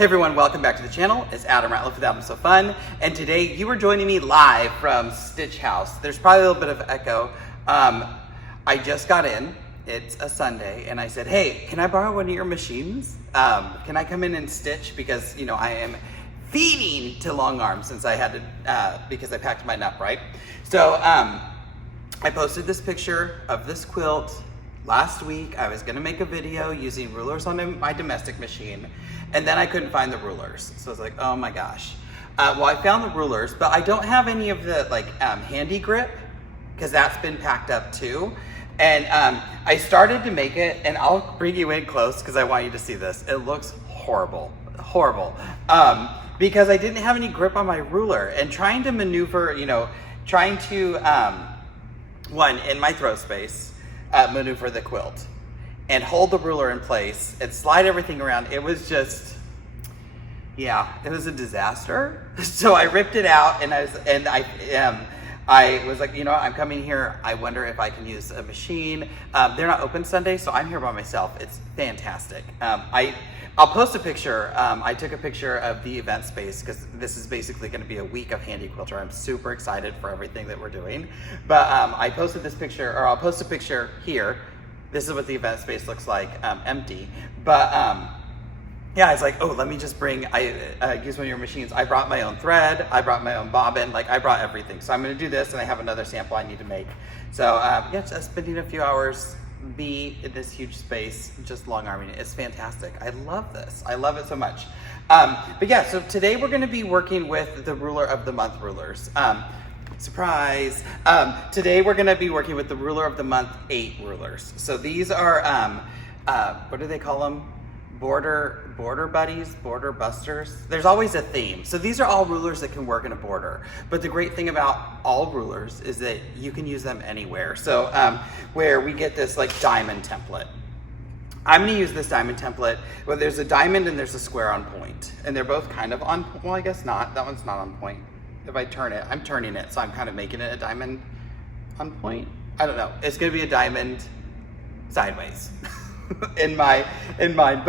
Hey everyone, welcome back to the channel. It's Adam Ratliff with Adam So Fun, and today you are joining me live from Stitch House. There's probably a little bit of echo. I just got in, it's a Sunday, and I said, hey, can I borrow one of your machines? Can I come in and stitch? Because, you know, I am feeding to long arms since I had to, because I packed mine up, right? So I posted this picture of this quilt last week. I was gonna make a video using rulers on my domestic machine, and then I couldn't find the rulers. So I was like, oh my gosh. Well, I found the rulers, but I don't have any of the handy grip, because that's been packed up too. And I started to make it, and I'll bring you in close because I want you to see this. It looks horrible, horrible. Because I didn't have any grip on my ruler, and trying to maneuver, trying to, one, in my throw space, maneuver the quilt and hold the ruler in place and slide everything around. It was just, yeah, it was a disaster. So I ripped it out, and I was like, you know what, I'm coming here. I wonder if I can use a machine. They're not open Sunday, so I'm here by myself. It's fantastic. I'll post a picture. I took a picture of the event space because this is basically going to be a week of Handy Quilter. I'm super excited for everything that we're doing. But I posted this picture, or I'll post a picture here. This is what the event space looks like, empty. But yeah, I was like, oh, let me just use one of your machines. I brought my own thread. I brought my own bobbin. I brought everything. So I'm going to do this, and I have another sample I need to make. So yeah, just spending a few hours in this huge space, just long arming it. It's fantastic. I love this. I love it so much. But yeah, so today we're going to be working with the Ruler of the Month rulers. Surprise! Today we're going to be working with the Ruler of the Month 8 rulers. So these are, what do they call them? Border buddies, border busters. There's always a theme. So these are all rulers that can work in a border. But the great thing about all rulers is that you can use them anywhere. So where we get this diamond template. I'm gonna use this diamond template. Well, there's a diamond and there's a square on point. And they're both kind of on, well, I guess not. That one's not on point. If I turn it, I'm turning it, so I'm kind of making it a diamond on point. I don't know. It's gonna be a diamond sideways. in mine, but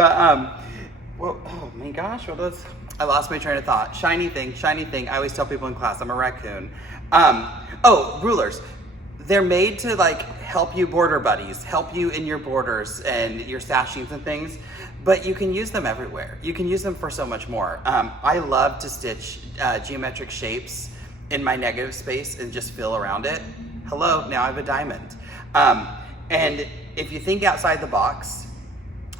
well, oh my gosh, I lost my train of thought. Shiny thing. I always tell people in class I'm a raccoon. Oh, rulers. They're made to help you border buddies, help you in your borders and your stashings and things, but you can use them everywhere. You can use them for so much more. I love to stitch geometric shapes in my negative space and just fill around it. Hello, now I have a diamond. And if you think outside the box,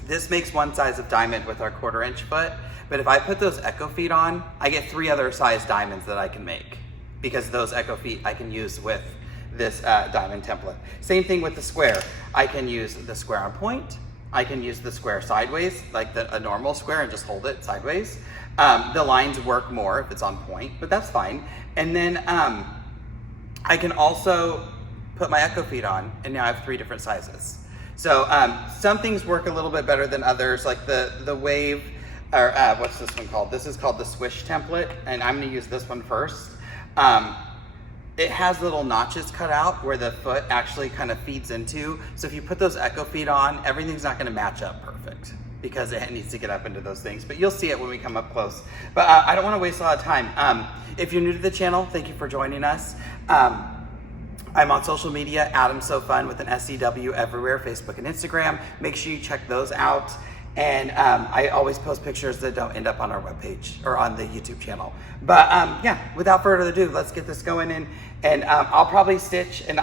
this makes one size of diamond with our 1/4 inch foot, but if I put those echo feet on, I get 3 other size diamonds that I can make, because those echo feet I can use with this diamond template. Same thing with the square. I can use the square on point, I can use the square sideways, a normal square, and just hold it sideways. The lines work more if it's on point, but that's fine. And then I can also put my echo feet on, and now I have 3 different sizes. So some things work a little bit better than others, like the wave, or what's this one called? This is called the Swish Template, and I'm gonna use this one first. It has little notches cut out where the foot actually kind of feeds into. So if you put those echo feet on, everything's not gonna match up perfect because it needs to get up into those things, but you'll see it when we come up close. But I don't wanna waste a lot of time. If you're new to the channel, thank you for joining us. I'm on social media, Adam So Fun with an SEW everywhere, Facebook and Instagram. Make sure you check those out. And I always post pictures that don't end up on our webpage or on the YouTube channel. But yeah, without further ado, let's get this going in. And I'll probably stitch, and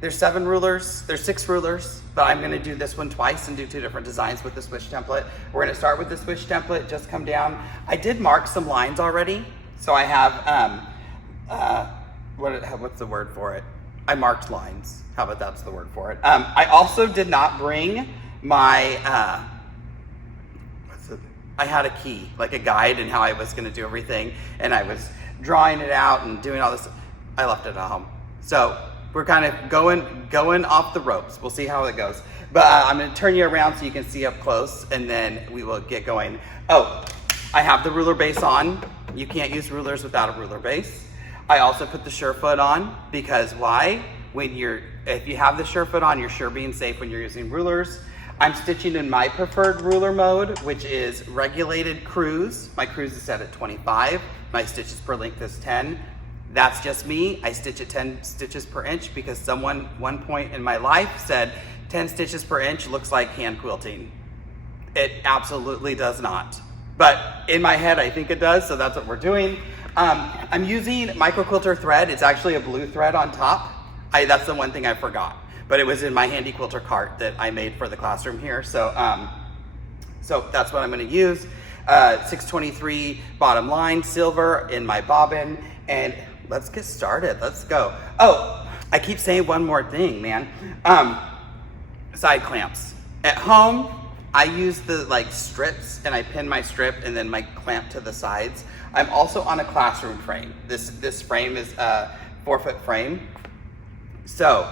there's 6 rulers, but I'm gonna do this one twice and do 2 different designs with the Swish template. We're gonna start with the Swish template, just come down. I did mark some lines already. So I have, what's the word for it? I marked lines. How about that's the word for it? I also did not bring my, I had a key, a guide and how I was gonna do everything. And I was drawing it out and doing all this. I left it at home. So we're kind of going off the ropes. We'll see how it goes. But I'm gonna turn you around so you can see up close, and then we will get going. Oh, I have the ruler base on. You can't use rulers without a ruler base. I also put the Surefoot on, because why? If you have the Surefoot on, you're sure being safe when you're using rulers. I'm stitching in my preferred ruler mode, which is regulated cruise. My cruise is set at 25. My stitches per length is 10. That's just me. I stitch at 10 stitches per inch because someone, one point in my life, said 10 stitches per inch looks like hand quilting. It absolutely does not. But in my head, I think it does, so that's what we're doing. I'm using micro quilter thread. It's actually a blue thread on top. That's the one thing I forgot. But it was in my handy quilter cart that I made for the classroom here. So, so that's what I'm gonna use. 623 bottom line, silver in my bobbin, and let's get started. Let's go. Oh, I keep saying one more thing, man. Side clamps. At home, I use the like strips, and I pin my strip and then my clamp to the sides. I'm also on a classroom frame. This frame is a 4-foot frame. So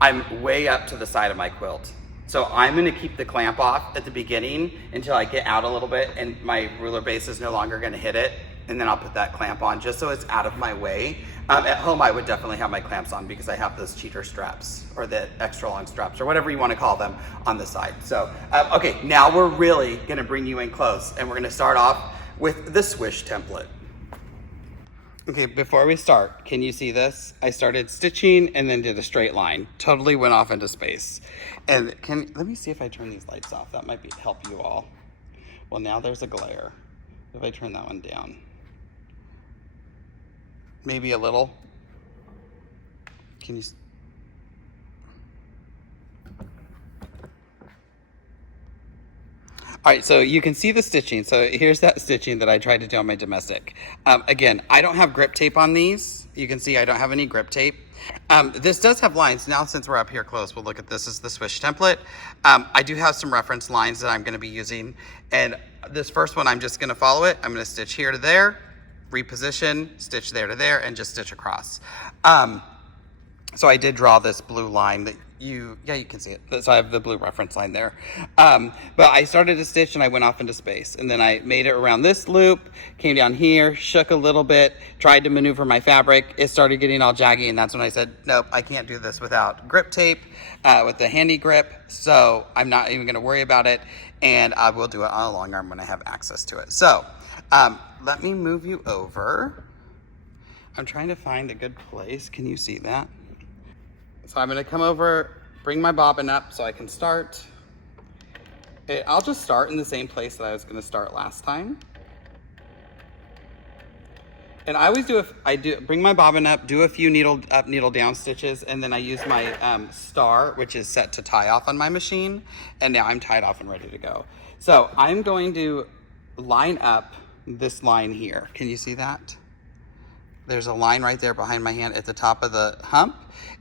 I'm way up to the side of my quilt. So I'm gonna keep the clamp off at the beginning until I get out a little bit and my ruler base is no longer gonna hit it. And then I'll put that clamp on just so it's out of my way. At home, I would definitely have my clamps on because I have those cheater straps or the extra long straps or whatever you wanna call them on the side. So, okay, now we're really gonna bring you in close and we're gonna start off with the Swish template. Okay, before we start, can you see this? I started stitching and then did a straight line. Totally went off into space. And let me see if I turn these lights off. That might help you all. Well, now there's a glare. If I turn that one down. Maybe a little. Can you? All right, so you can see the stitching. So here's that stitching that I tried to do on my domestic. Again, I don't have grip tape on these. You can see I don't have any grip tape. This does have lines. Now, since we're up here close, we'll look at this as the Swish template. I do have some reference lines that I'm gonna be using. And this first one, I'm just gonna follow it. I'm gonna stitch here to there, reposition, stitch there to there, and just stitch across. So I did draw this blue line that you can see it. So I have the blue reference line there. But I started to stitch and I went off into space. And then I made it around this loop, came down here, shook a little bit, tried to maneuver my fabric. It started getting all jaggy, and that's when I said, nope, I can't do this without grip tape, with the handy grip. So I'm not even gonna worry about it. And I will do it on a long arm when I have access to it. So let me move you over. I'm trying to find a good place. Can you see that? So I'm gonna come over, bring my bobbin up so I can start. I'll just start in the same place that I was gonna start last time. And I always bring my bobbin up, do a few needle up, needle down stitches, and then I use my star, which is set to tie off on my machine. And now I'm tied off and ready to go. So I'm going to line up this line here. Can you see that? There's a line right there behind my hand at the top of the hump,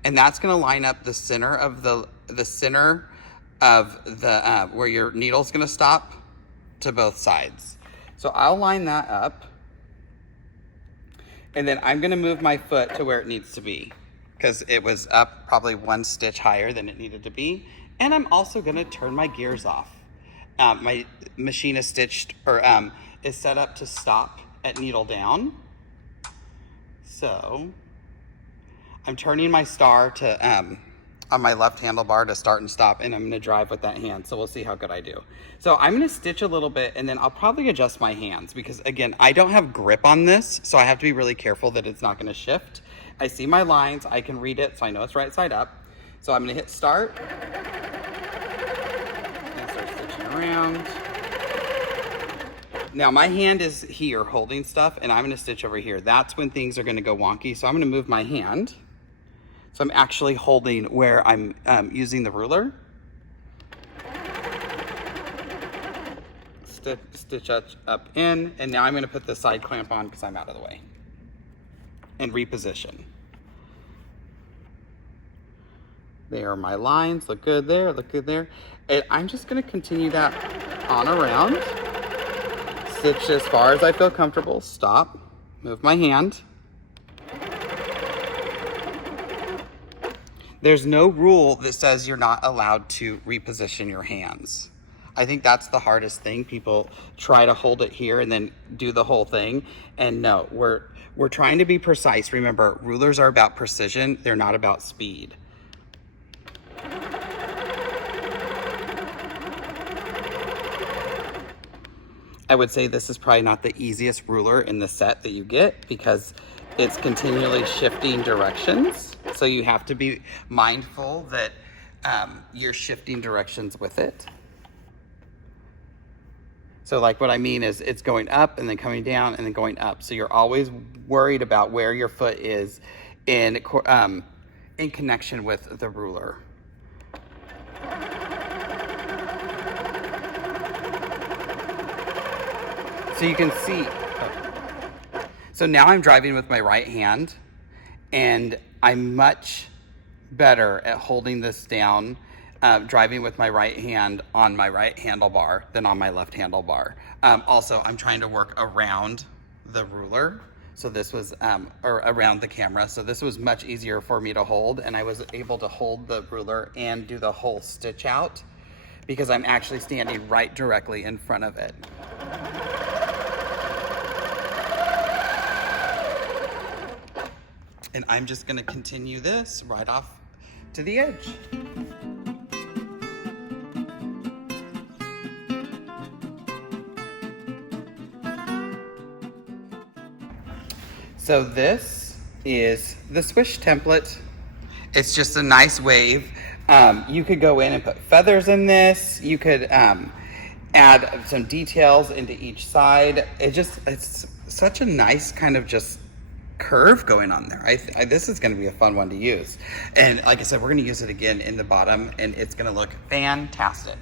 and that's gonna line up the center of where your needle's gonna stop to both sides. So I'll line that up, and then I'm gonna move my foot to where it needs to be because it was up probably 1 stitch higher than it needed to be. And I'm also gonna turn my gears off. My machine is is set up to stop at needle down. So I'm turning my star to on my left handlebar to start and stop, and I'm gonna drive with that hand. So we'll see how good I do. So I'm gonna stitch a little bit, and then I'll probably adjust my hands because again, I don't have grip on this, so I have to be really careful that it's not gonna shift. I see my lines, I can read it, so I know it's right side up. So I'm gonna hit start and start stitching around. Now my hand is here holding stuff, and I'm gonna stitch over here. That's when things are gonna go wonky. So I'm gonna move my hand. So I'm actually holding where I'm using the ruler. Stitch up in, and now I'm gonna put the side clamp on because I'm out of the way. And reposition. There are my lines, look good there, look good there. And I'm just gonna continue that on around. Stitch as far as I feel comfortable, stop, move my hand. There's no rule that says you're not allowed to reposition your hands. I think that's the hardest thing. People try to hold it here and then do the whole thing. And no, we're trying to be precise. Remember, rulers are about precision, they're not about speed. I would say this is probably not the easiest ruler in the set that you get because it's continually shifting directions. So you have to be mindful that you're shifting directions with it. So like what I mean is it's going up and then coming down and then going up. So you're always worried about where your foot is in connection with the ruler. So you can see, so now I'm driving with my right hand and I'm much better at holding this down, driving with my right hand on my right handlebar than on my left handlebar. Also, I'm trying to work around the ruler. So this was, or around the camera. So this was much easier for me to hold, and I was able to hold the ruler and do the whole stitch out because I'm actually standing right directly in front of it. And I'm just gonna continue this right off to the edge. So this is the Swish template. It's just a nice wave. You could go in and put feathers in this. You could add some details into each side. It's such a nice kind of just curve going on there. This is going to be a fun one to use. And like I said, we're going to use it again in the bottom and it's going to look fantastic.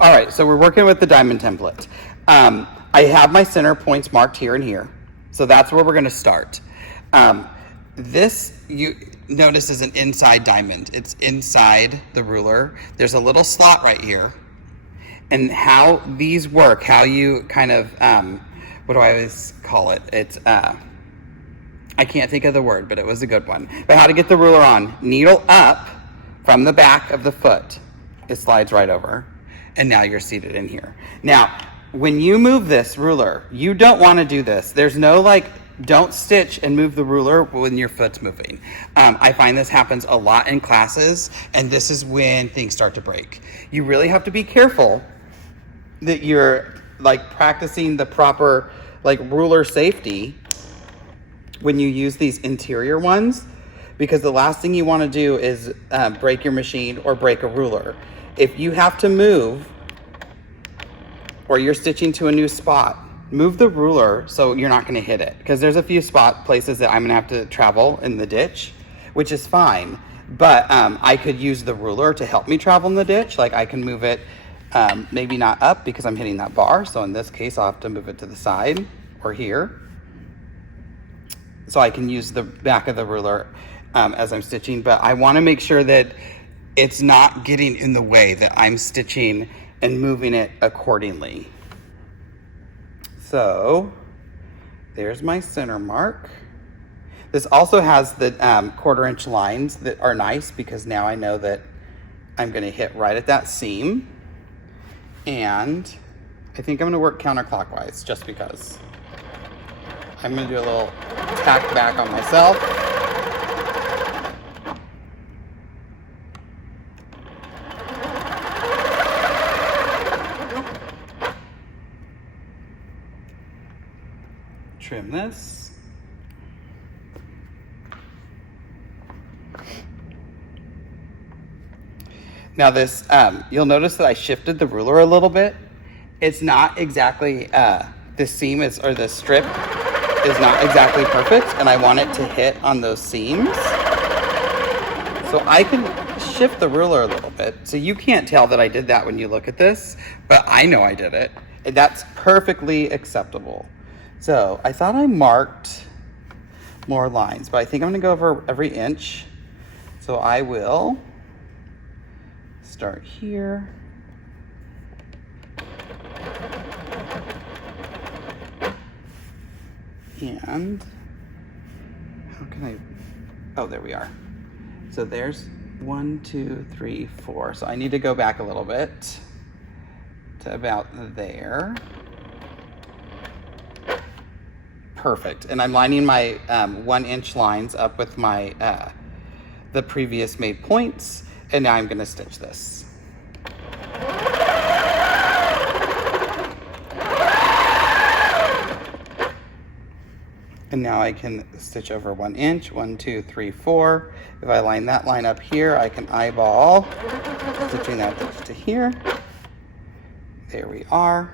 All right, so we're working with the diamond template. I have my center points marked here and here. So that's where we're going to start. This, you notice, is an inside diamond. It's inside the ruler. There's a little slot right here. And how these work, how you kind of, what do I always call it? It's, I can't think of the word, but it was a good one. But how to get the ruler on. Needle up from the back of the foot. It slides right over. And now you're seated in here. Now, when you move this ruler, you don't want to do this. There's no like, don't stitch and move the ruler when your foot's moving. I find this happens a lot in classes, and this is when things start to break. You really have to be careful that you're like practicing the proper like ruler safety when you use these interior ones, because the last thing you want to do is break your machine or break a ruler. If you have to move or you're stitching to a new spot, move the ruler so you're not going to hit it, because there's a few places that I'm going to have to travel in the ditch, which is fine, but I could use the ruler to help me travel in the ditch. Like I can move it maybe not up because I'm hitting that bar, so in this case I'll have to move it to the side or here. So I can use the back of the ruler as I'm stitching, but I want to make sure that it's not getting in the way, that I'm stitching and moving it accordingly. So there's my center mark. This also has the 1/4 inch lines that are nice because now I know that I'm going to hit right at that seam. And I think I'm going to work counterclockwise just because. I'm going to do a little tack back on myself. Trim this. Now this, you'll notice that I shifted the ruler a little bit. It's not exactly, the seam is, or the strip is not exactly perfect, and I want it to hit on those seams. So I can shift the ruler a little bit. So you can't tell that I did that when you look at this, but I know I did it. And that's perfectly acceptable. So I thought I marked more lines, but I think I'm gonna go over every inch. So I will start here. And how can I, oh, there we are. So there's 1, 2, 3, 4. So I need to go back a little bit to about there. Perfect. And I'm lining my 1 inch lines up with my, the previous made points. And now I'm gonna stitch this. And now I can stitch over 1 inch, 1, 2, 3, 4. If I line that line up here, I can eyeball stitching that stitch to here. There we are.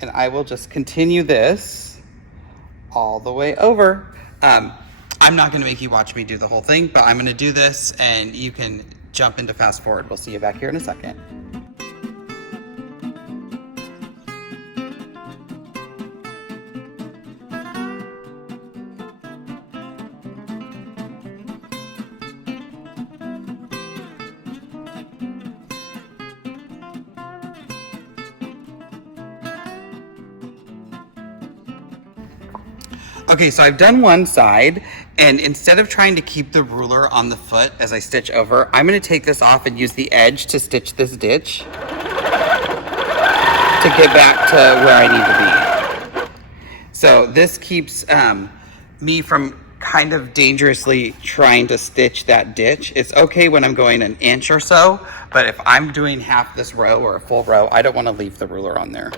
And I will just continue this all the way over. I'm not gonna make you watch me do the whole thing, but I'm gonna do this and you can jump into fast forward. We'll see you back here in a second. Okay, so I've done one side, and instead of trying to keep the ruler on the foot as I stitch over, I'm gonna take this off and use the edge to stitch this ditch to get back to where I need to be. So this keeps me from kind of dangerously trying to stitch that ditch. It's okay when I'm going an inch or so, but if I'm doing half this row or a full row, I don't wanna leave the ruler on there.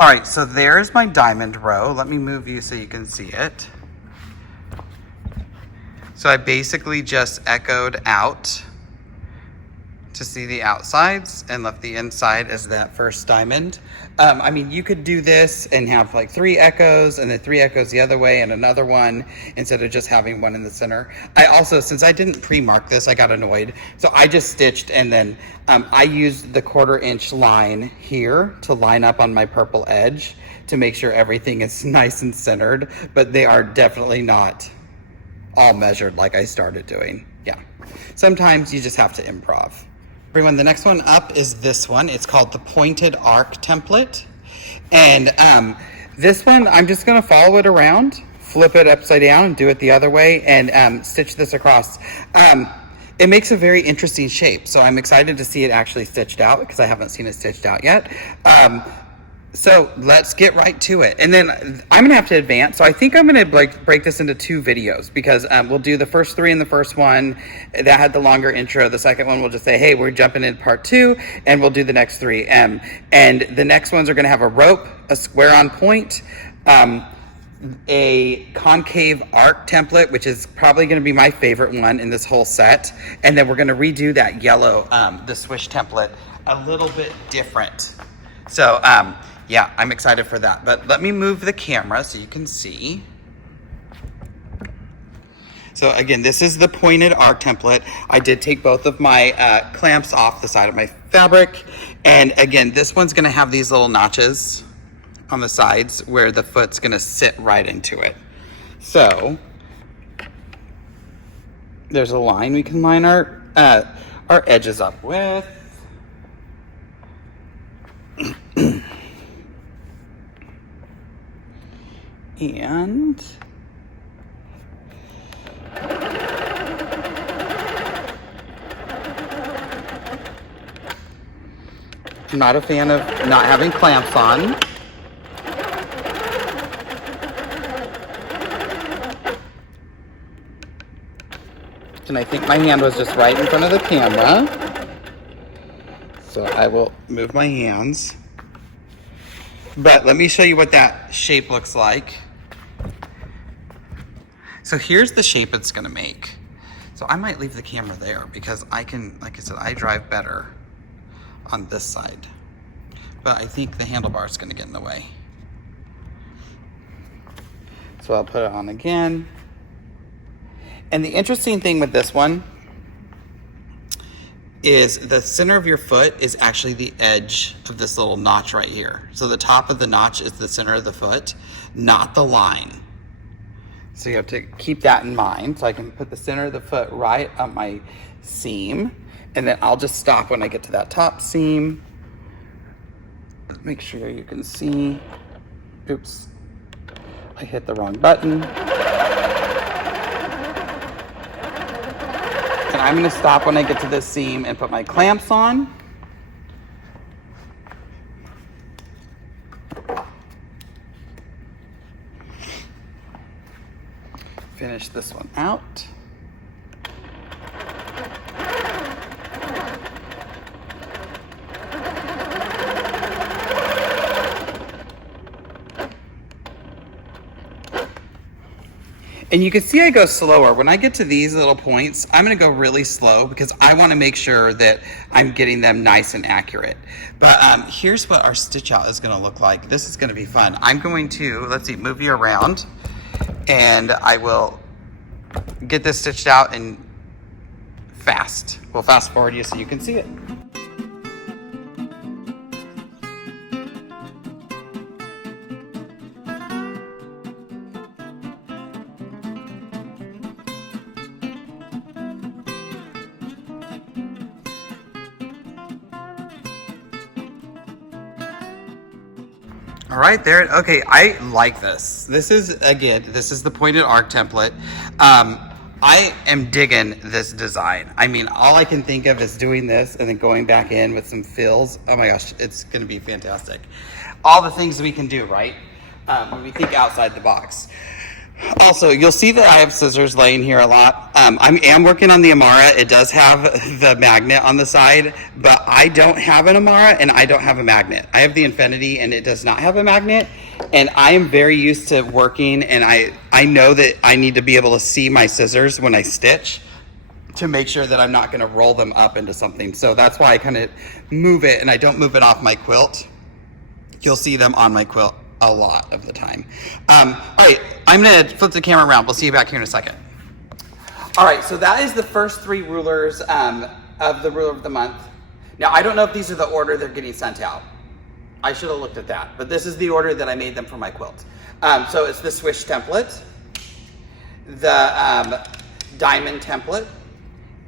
All right, so there's my diamond row. Let me move you so you can see it. So I basically just echoed out to see the outsides and left the inside as that first diamond. I mean, you could do this and have like 3 echoes and then 3 echoes the other way and another one instead of just having one in the center. I also, since I didn't pre-mark this, I got annoyed. So I just stitched and then I used the 1/4 inch line here to line up on my purple edge to make sure everything is nice and centered, but they are definitely not all measured like I started doing. Yeah, sometimes you just have to improv. Everyone, the next one up is this one. It's called the Pointed Arc Template. And this one, I'm just gonna follow it around, flip it upside down and do it the other way and stitch this across. It makes a very interesting shape. So I'm excited to see it actually stitched out because I haven't seen it stitched out yet. So let's get right to it. And then I'm gonna have to advance. So I think I'm gonna break this into 2 videos because we'll do the first 3 in the first one that had the longer intro. The second one we'll just say, hey, we're jumping in part 2 and we'll do the next 3. And the next ones are gonna have a rope, a square on point, a concave arc template, which is probably gonna be my favorite one in this whole set. And then we're gonna redo that yellow, the Swish template a little bit different. So, yeah, I'm excited for that. But let me move the camera so you can see. So again, this is the Pointed Arc Template. I did take both of my clamps off the side of my fabric. And again, this one's gonna have these little notches on the sides where the foot's gonna sit right into it. So, there's a line we can line our edges up with. And I'm not a fan of not having clamps on. And I think my hand was just right in front of the camera. So I will move my hands. But let me show you what that shape looks like. So here's the shape it's gonna make. So I might leave the camera there because I can, like I said, I drive better on this side. But I think the handlebar is gonna get in the way. So I'll put it on again. And the interesting thing with this one is the center of your foot is actually the edge of this little notch right here. So the top of the notch is the center of the foot, not the line. So you have to keep that in mind. So I can put the center of the foot right on my seam, and then I'll just stop when I get to that top seam. Make sure you can see. Oops, I hit the wrong button. And I'm gonna stop when I get to this seam and put my clamps on. Finish this one out. And you can see I go slower. When I get to these little points, I'm gonna go really slow because I wanna make sure that I'm getting them nice and accurate. But here's what our stitch out is gonna look like. This is gonna be fun. I'm going to, let's see, move you around, and I will get this stitched out and fast. We'll fast forward you so you can see it. All right, there. Okay, I like this. This is, again, this is the pointed arc template. I am digging this design. I mean, all I can think of is doing this and then going back in with some fills. Oh my gosh, it's gonna be fantastic. All the things we can do, right? When we think outside the box. Also, you'll see that I have scissors laying here a lot. I am working on the Amara. It does have the magnet on the side, but I don't have an Amara and I don't have a magnet. I have the Infinity and it does not have a magnet. And I am very used to working, and I know that I need to be able to see my scissors when I stitch to make sure that I'm not going to roll them up into something. So that's why I kind of move it, and I don't move it off my quilt. You'll see them on my quilt a lot of the time. All right, I'm gonna flip the camera around. We'll see you back here in a second. All right, so that is the first 3 rulers of the ruler of the month. Now, I don't know if these are the order they're getting sent out. I should have looked at that, but this is the order that I made them for my quilt. So it's the Swish template, the diamond template,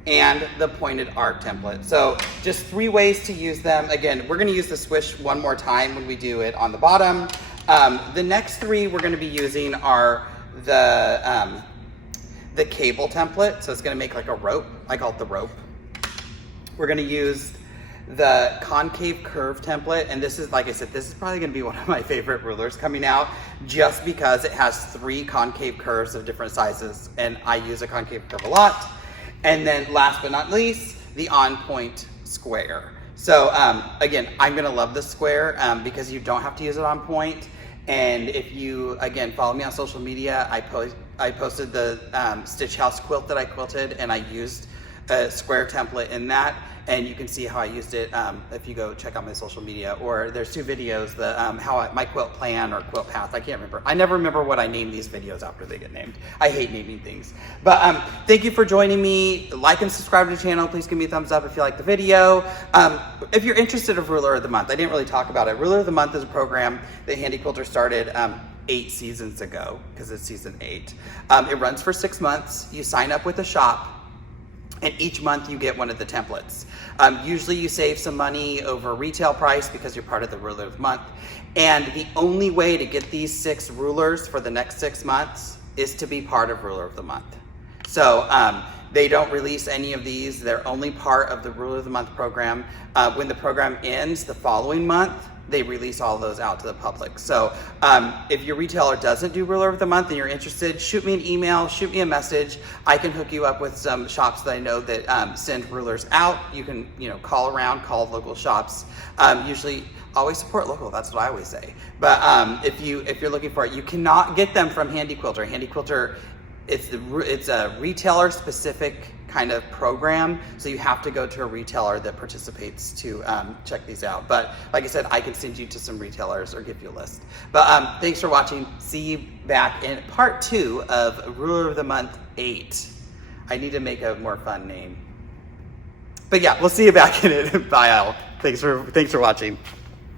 and the pointed arc template. So just 3 ways to use them. Again, we're gonna use the Swish one more time when we do it on the bottom. The next 3 we're gonna be using are the cable template. So it's gonna make like a rope. I call it the rope. We're gonna use the concave curve template, and this is, like I said, this is probably gonna be one of my favorite rulers coming out just because it has 3 concave curves of different sizes, and I use a concave curve a lot. And then last but not least, the on point square. So again, I'm gonna love this square because you don't have to use it on point. And if you, again, follow me on social media, I posted the Stitch House quilt that I quilted, and I used a square template in that. And you can see how I used it if you go check out my social media, or there's 2 videos, my quilt plan or quilt path. I can't remember. I never remember what I name these videos after they get named. I hate naming things. But thank you for joining me. Like and subscribe to the channel. Please give me a thumbs up if you like the video. If you're interested in Ruler of the Month, I didn't really talk about it. Ruler of the Month is a program that Handy Quilter started 8 seasons ago, because it's season 8. It runs for 6 months. You sign up with a shop, and each month you get one of the templates. Usually you save some money over retail price because you're part of the Ruler of the Month. And the only way to get these 6 rulers for the next 6 months is to be part of Ruler of the Month. So they don't release any of these. They're only part of the Ruler of the Month program. When the program ends the following month, they release all those out to the public. So if your retailer doesn't do Ruler of the Month and you're interested, shoot me an email, shoot me a message. I can hook you up with some shops that I know that send rulers out. You can, call around, call local shops. Usually, always support local. That's what I always say. But if you're looking for it, you cannot get them from Handy Quilter. Handy Quilter, it's a retailer specific kind of program, so you have to go to a retailer that participates to check these out. But like I said, I can send you to some retailers or give you a list. But thanks for watching. See you back in part 2 of Ruler of the Month 8. I need to make a more fun name. But yeah, we'll see you back in it. Bye, Al. Thanks for watching.